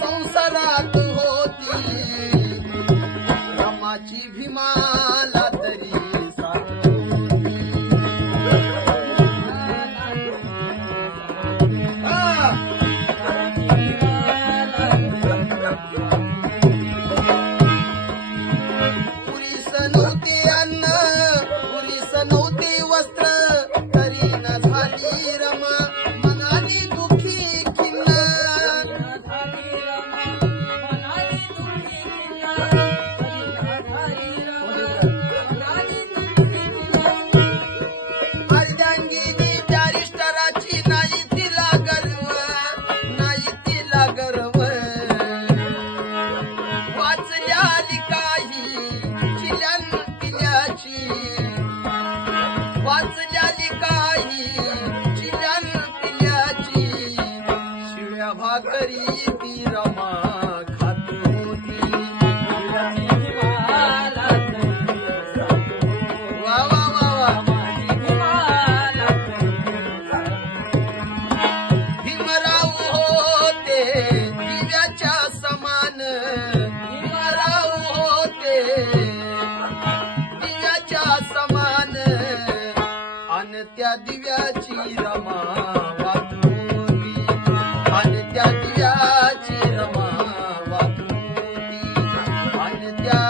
संसारात होती रमाची भीमाला तरी साथ होती. पुरीस नव्हते अन्न, पुरीस नव्हते वस्त्र, तरी न झाली रमा मनाली दुखी खिन्न. अर्धांगिनी बॅरिस्टराची नाही तिला गर्व, नाही तिला गर्व. वाचल्याली काही चिल्यान पिल्याची, वाचल्याली काही चिल्यान पिल्याची. शिळ्या भाकरी ती रमा खात होती. वा वा वा वा. भीमराव होते दिव्याच्या समान, भीमराव होते दिव्याच्या समान. अन त्या दिव्याची रमा वात होती, अन त्या दिव्याची रमा वात होती, अन त्या